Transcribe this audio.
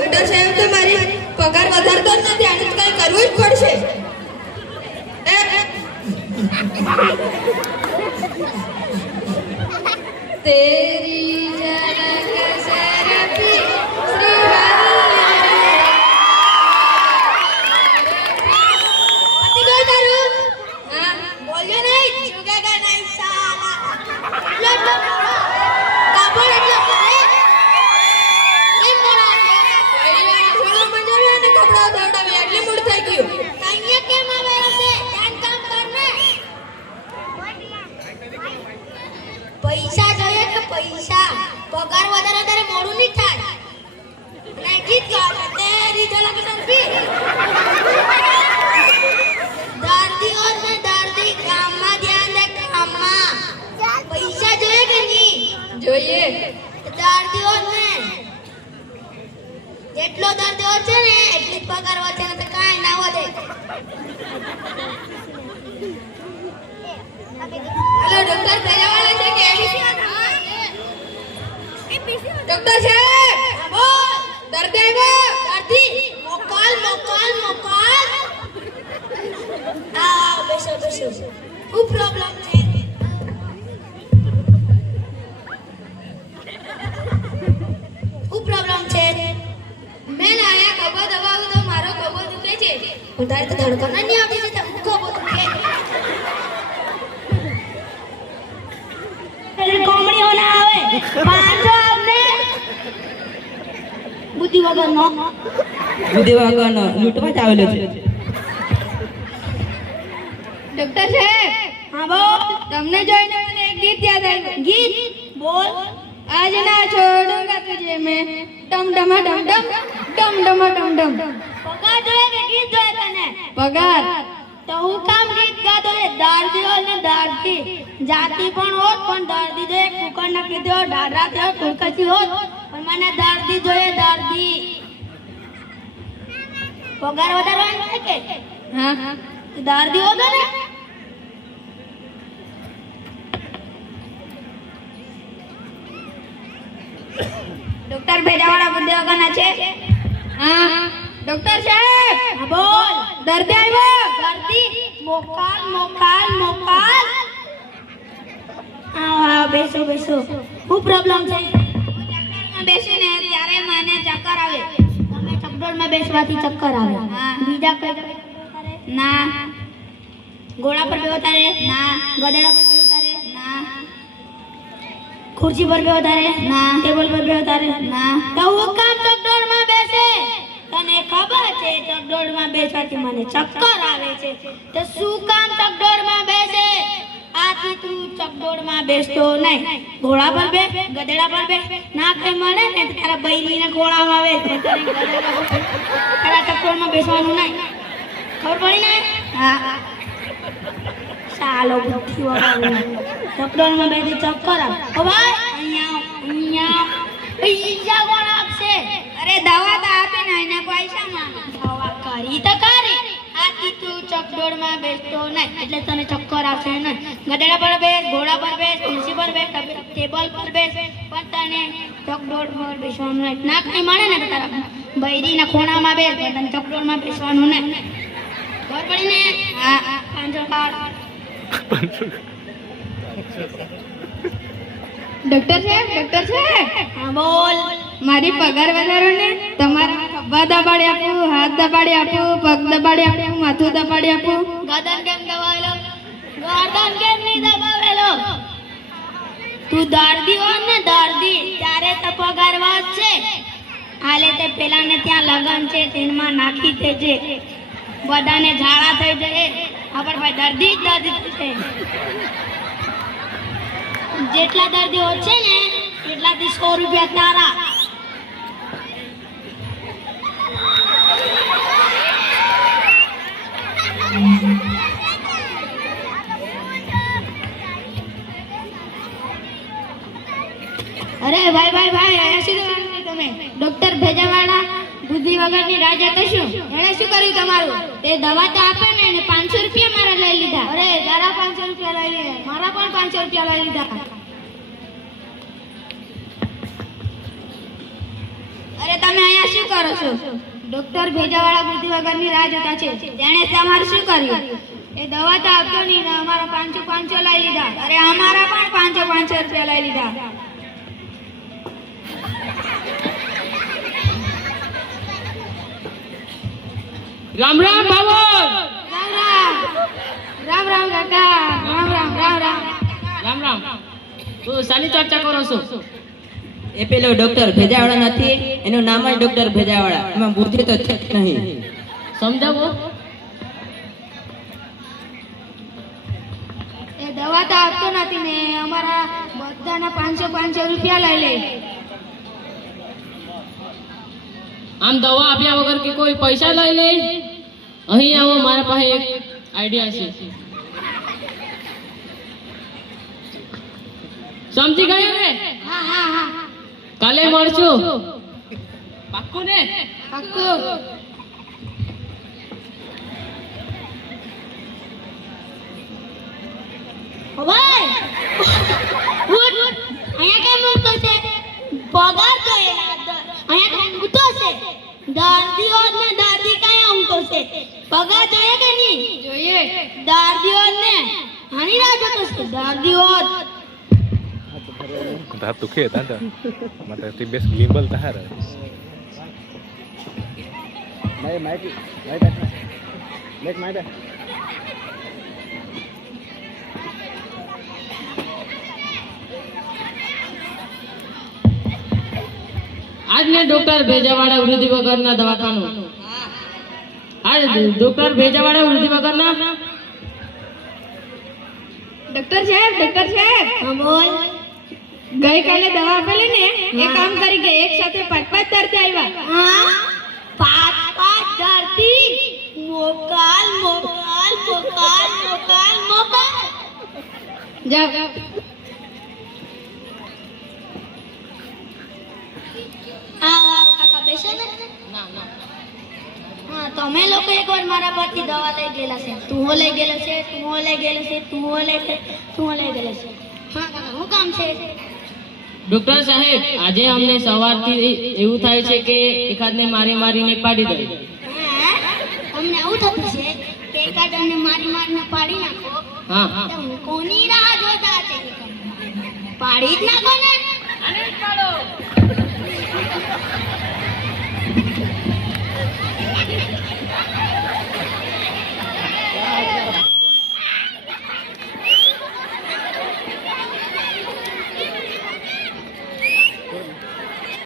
Doctor સાહેબ તો મારી પગાર વધારતો જ નથી, આનું કંઈ કરવું જ પડશે. તેરી ઝલક સરપી પૈસા જોઈએ કે પૈસા પગાર વધારે તારે મોડું નહીં થાય અને ગીત ગાવા તેરી ઝલક સરપી દર્દીઓ ને દર્દી કામમાં ધ્યાન દે કામમાં પૈસા જોઈએ કે નહીં જોઈએ. દર્દીઓ ને જેટલો દર્દીઓ છે ને એટલી જ પગાર વધે ને કાંઈ ના વધે. હેલો ડોક્ટર ભેજાવાળા છે કે ડોક્ટર સાહેબ બોલ દર્દી આવ્યો. દર્દી મોકલ મોકલ મોકલ આ બેસો બેસો શું પ્રોબ્લેમ છે શું પ્રોબ્લેમ છે મેં આયા કબો દબાવું તો મારો કબો દુખે છે. તારે તો ધડકન જ નહીં આવતી છે તો કોબો દુખે કોમડીઓ ના આવે પાંચો આપને બુદ્ધિ વગરનો લૂંટવા જ આવેલો છે. ડોક્ટર સાહેબ હા બોલ તમને જોઈને મને એક ગીત યાદ આવ્યું. ગીત બોલ आज ना छोड़ूंगा तुझे मैं डम डम डम डम डम डम डम डम. પગાર જોઈએ કે ગીત જોઈએ તને પગાર તો હું કામ ગીત ગાતો રે દર્દીઓ ને દર્દી જાતિ પણ હોત પણ દર્દી જોઈએ કુકર નકી દો ડાડા થયો કુકચી હોત પણ મને દર્દી જોઈએ દર્દી પગાર વધારવાનો છે કે હા દર્દી હોતો ને ડોક્ટર ભેજાવાળા બુદ્ધિ વગરના છે હા ડોક્ટર સાહેબ હા બોલ દર્દી આવ્યો. દર્દી મોકલ મોકલ મોકલ આ બેસો બેસો શું પ્રોબ્લેમ છે બેસીને ત્યારે મને ચક્કર આવે. તમે ચકડોળમાં બેસવાથી ચક્કર આવે બીજા કઈ ના ઘોડા પર બેહો તારે ના ગધેડા પર બેહો તારે ના ખુરશી પર બેહો તારે ના ટેબલ પર બેહો તારે ના તો હું કામ ચકડોળમાં બેસે તને ખબર છે ચકડોળમાં બેસવાથી મને ચક્કર આવે છે તો શું કામ ચકડોળમાં બેસે આથી તું ચકડોળમાં બેસતો નહીં ઘોડા પર બે ગધેડા પર બે ના કઈ મળે ને તો તારા બૈરીના ઘોડામાં આવે તો તારા ચકડોળમાં બેસવાનું નહીં ખબર પડી ને હા ચાલો બુદ્ધિ વગાડો ચકડોળમાં બેસી ચક્કર આવે ઓ ભાઈ અહીંયા અહીંયા પૈસા કોણ આપશે અરે દવા તો આપે ને એના પૈસા માંગે. દવા કરી તો કરી આથી તું ચકડોળમાં બેસતો નહીં એટલે તને ચક્કર આવશે નહીં ગધેડા પર બેસ ઘોડા પર બેસ ખુરશી પર બેસ ટેબલ પર બેસ પણ તને ચકડોળ પર બેસવાનું નહીં ના કઈ મળે ને તો તારા બૈરીના ખોણામાં બેસ પણ તને ચકડોળમાં બેસવાનું નહીં ખબર પડી ને હા પાંચો કાઢ ડોક્ટર સાહેબ હા બોલ મારી પગાર વધારો ને તમારા ખભા દબાડી આપું, હાથ દબાડી આપું, પગ દબાડી આપું, માથું દબાડી આપું. ગરદન કેમ દબાવેલો ગરદન કેમ નહીં દબાવેલો તું દર્દી હો ને દર્દી ત્યારે તો પગાર વધશે હાલે તે પેલાને ત્યાં લગન છે તેમાં નાખી દેજે બધાને ઝાડા થઈ જાય આપણ ભાઈ દર્દી જ દર્દી છે જેટલા દર્દીઓ છે ને એટલાથી 100 રૂપિયા તારા અરે ભાઈ ભાઈ ભાઈ અહીંયા શું કરો તમે ડોક્ટર ભેજાવાળા બુદ્ધિ વગરની રાજા તો શું એણે શું કર્યું તમારું તે દવા તો આપે ને એને 500 રૂપિયા મારા લઈ લીધા અરે તારા 500 રૂપિયા લઈ લે મારા પણ 500 રૂપિયા લઈ લીધા અરે તમે અહીંયા શું કરો છો? ડોક્ટર ભેજાવાળા બુદ્ધિ વગરની રાહ જોતા છે. તેણે તમારે શું કર્યું? એ દવા તો આપતો નહીં ને અમારા 500 લઈ લીધા. અરે અમારા પણ 500 રૂપિયા લઈ લીધા. રામ રામ ભાવોદ. રામ રામ. રામ રામ કાકા. રામ રામ રામ રામ. રામ રામ. તું શાની ચર્ચા કરો છો? એ પેલો ડોક્ટર ભેજાવાળા નથી, એનું નામ જ ડોક્ટર ભેજાવાળા, એમાં બુદ્ધિ તો છે જ નહીં. સમજાવો. એ દવા તો આપતો નથી ને અમારા બધાના 500 રૂપિયા લઈ લે. આમ દવા આપ્યા વગર કે કોઈ પૈસા લઈ લે? અહીં આવો, મારા પાસે એક આઈડિયા છે. સમજી ગયા ને? હા હા હા કાલે મળશું. પાક્કું ને? પાક્કું. ઓય ઉઠ. અહીંયા કેમ ઊંઘતો છે? પગાર જોઈએ. અહીંયા કેમ ઊંઘતો છે? દર્દીઓ ને દર્દી કાંઈ ઊંઘતો છે? પગાર જોઈએ કે નહીં? જોઈએ. દર્દીઓ ને હાની રાહ જોતો છે? દર્દીઓ Tahap tuh tanda mata tibes gimbal tahar. આજ ને ડોક્ટર ભેજાવાળા વૃદ્ધિ વગરના દવાખાનું. આજ ડોક્ટર ભેજાવાળા વૃદ્ધિ વગરના. ડોક્ટર સાહેબ હા બોલ. ગઈકાલે દવા આપેલી ને એ કામ કરી કે એક સાથે 5 દર્દી આવ્યા. હા પાંચ દર્દી. મોકાલ મોકાલ મોકાલ મોકાલ મોકાલ. જાઓ આવ કાકા બેસો ને. હા તમે લોકો એકવાર મારા પરથી દવા લઈ ગયેલા છે. તું હો લઈ ગયેલો છે, તું હો લઈ ગયેલો છે, તું હો લઈ ગયેલો છે. હા કાકા શું કામ છે? ડોક્ટર સાહેબ, આજે અમને સવારથી એવું થાય છે કે એકાદને મારીને પાડી દે. હા તમને આવું થતું છે કે એકાદ અમને મારીને પાડી નાખો. હા. તો હું કોની રાહ જોતા છે? પાડી જ નાખો ને. આને જ પાડો.